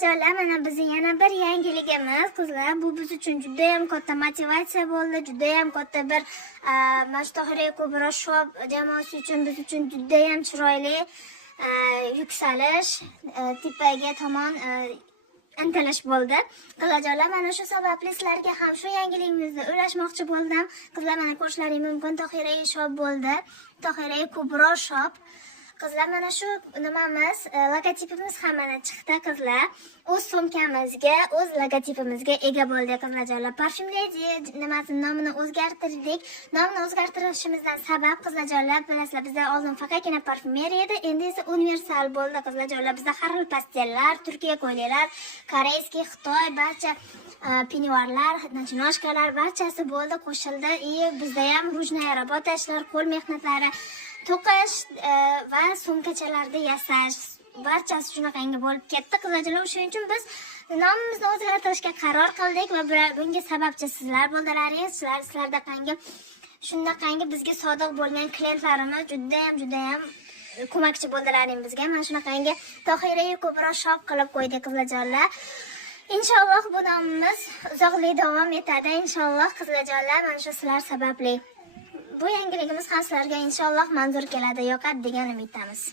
qizlarjonlar, mana bizning yana bir yangiligimiz. Qizlar, bu biz uchun juda ham katta motivatsiya bo'ldi, juda ham katta bir Tohira Kubro shop jamoasi uchun biz uchun juda ham chiroyli yuksalish tepaga tomon intilish bo'ldi. Qizlarjonlar, mana shu sababli sizlarga ham shu yangiligimizni ulashmoqchi bo'ldim. Qizlar, mana ko'rishlaring mumkin, Tohira shop bo'ldi. Tohira Kubro shop. Qizlar, mana shu nimamiz, logotipimiz ham mana chiqdi qizlar. O'z sumkamizga, o'z logotipimizga ega bo'ldik qizlarjonlar. Parfum Lady nimasining nomini o'zgartirdik. Nomini o'zgartirishimizdan sabab qizlarjonlar, bilasizlar, bizda oldin faqatgina parfumeriya edi, endi esa universal bo'ldi qizlarjonlar. Bizda har xil pastellar, Turkiya ko'ylaklar, koreyskiy, Xitoy, barcha pinyorlar, noshkalar barchasi bo'ldi, qo'shildi. Bizda ham rujnaya работающlar, qo'l mehnatlari, to'qish va sumkachalarda yasash barchasi shunaqangi bo'lib ketdi qizlarjonlar. Shuning uchun biz nomimizni o'zgartirishga qaror qildik va bunga sababchi sizlar bo'ldilaringiz. Sizlarda qangi shunaqangi bizga sodiq bo'lgan klientlarimiz juda ham ko'makchi bo'ldilaring bizga. Mana shunaqangi Tohira Kubro shop qilib qo'ydik qizlarjonlar. Inshaalloh bu nomimiz uzoqlik davom etadi. Inshaalloh qizlarjonlar, mana shu sizlar sababli bu yangiligimiz ham sizlarga inshaalloh manzur keladi, yoqadi degan umiddamiz.